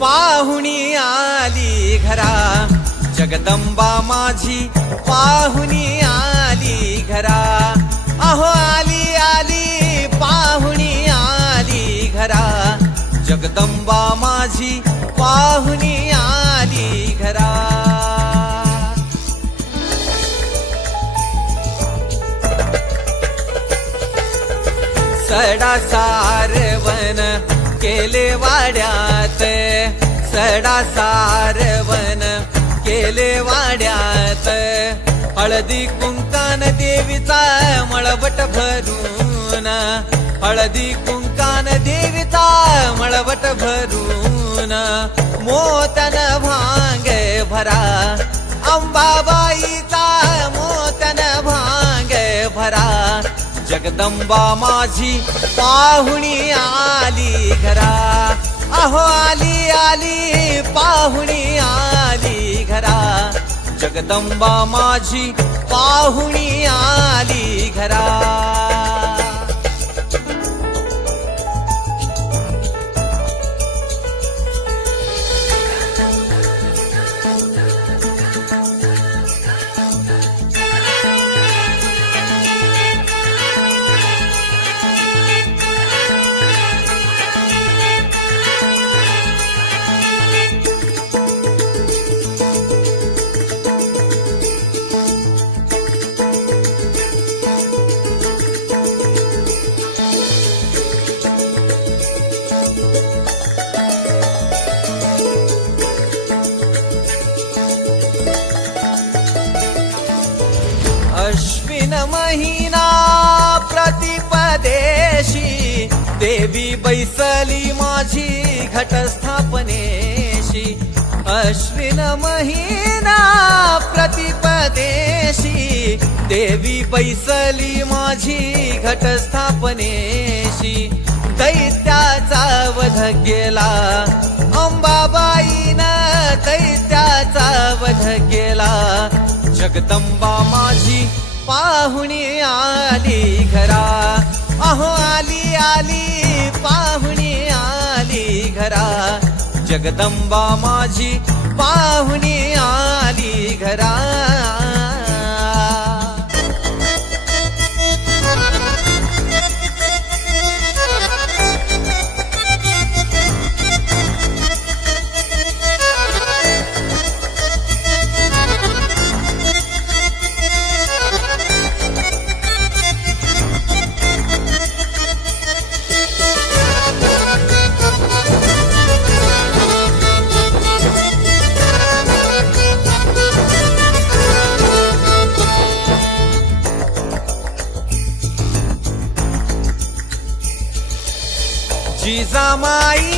पाहुणी आली घरा, जगदंबा माझी पाहुणी आली घरा. अहो आली आली पाहुणी आली घरा, जगदंबा माझी पाहुणी आली घरा. सडा सारवण केले वाड्यात, सडा सारवण केले वाड्यात. हळदी कुंकान देवीचा मळवट भरून, हळदी कुंकान देवीचा मळवट भरून. मोतन भांग भरा, अंबाबाईचा मोतन भांग भरा. जगदंबा माझी पाहुणी आली घरा. अहो आली आली पाहुणी आली घरा, जगदंबा माझी पाहुणी आली घरा. अश्विन महिना प्रतिपदेशी, देवी बैसली माझी घटस्थापनेशी. अश्विन महिना प्रतिपदेशी, देवी बैसली माझी घटस्थापनेशी. दैत्याचा वध केला अंबाबाईनं, दैत्याचा वध केला. जगदंबा माझी पाहुणी आली घरा. अहो आली आली पाहुणी आली घरा, जगदंबा माझी पाहुणी आली घरा. जिजामाई